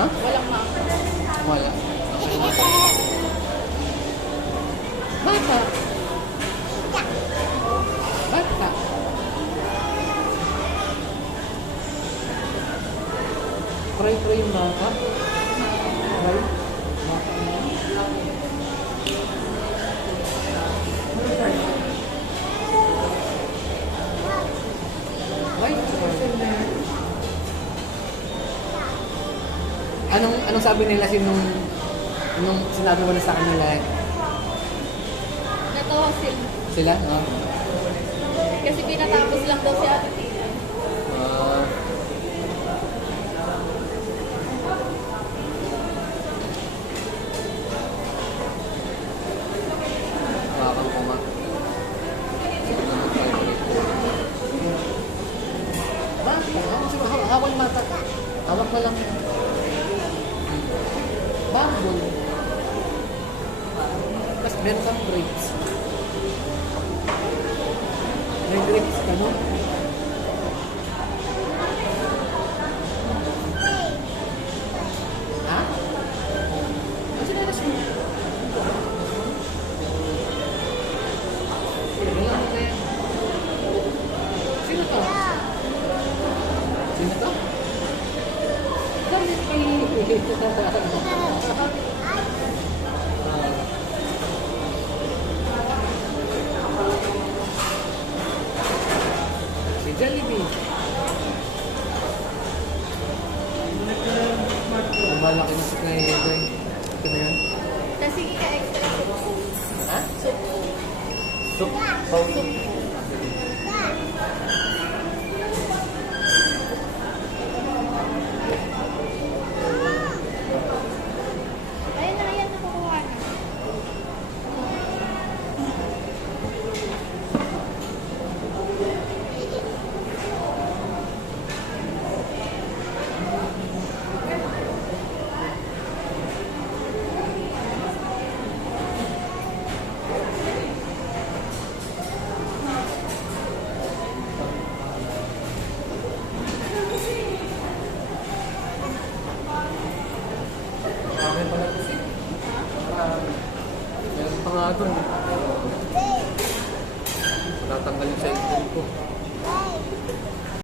Ha? Walang mango. Wala. Bata. Bata. Try yung bata. Try. Anong sabi nila nung sinabi mo na sa kanila? Natawa Sila? No? kasi pinatapos lang daw si Ate Tina. Ah. Bakal ko ma. Bakit? Hawak mata. Hawak mo lang. Bambol. Tapos meron kang grapes. May grapes ka, no? Ha? Ang sinalas mo? Wala mo kaya. Sino to? Sino to? Kami si Jollibee. Ang malaki na si Kaya Edoy. Ito na yan. Tapos sige ka extra soup. Ha? Soup. Soup? Soup. Ayun na, yan nakukuha na. Akin pala kasi. Meron pa nga doon. Tatanggalin sa ipon ko.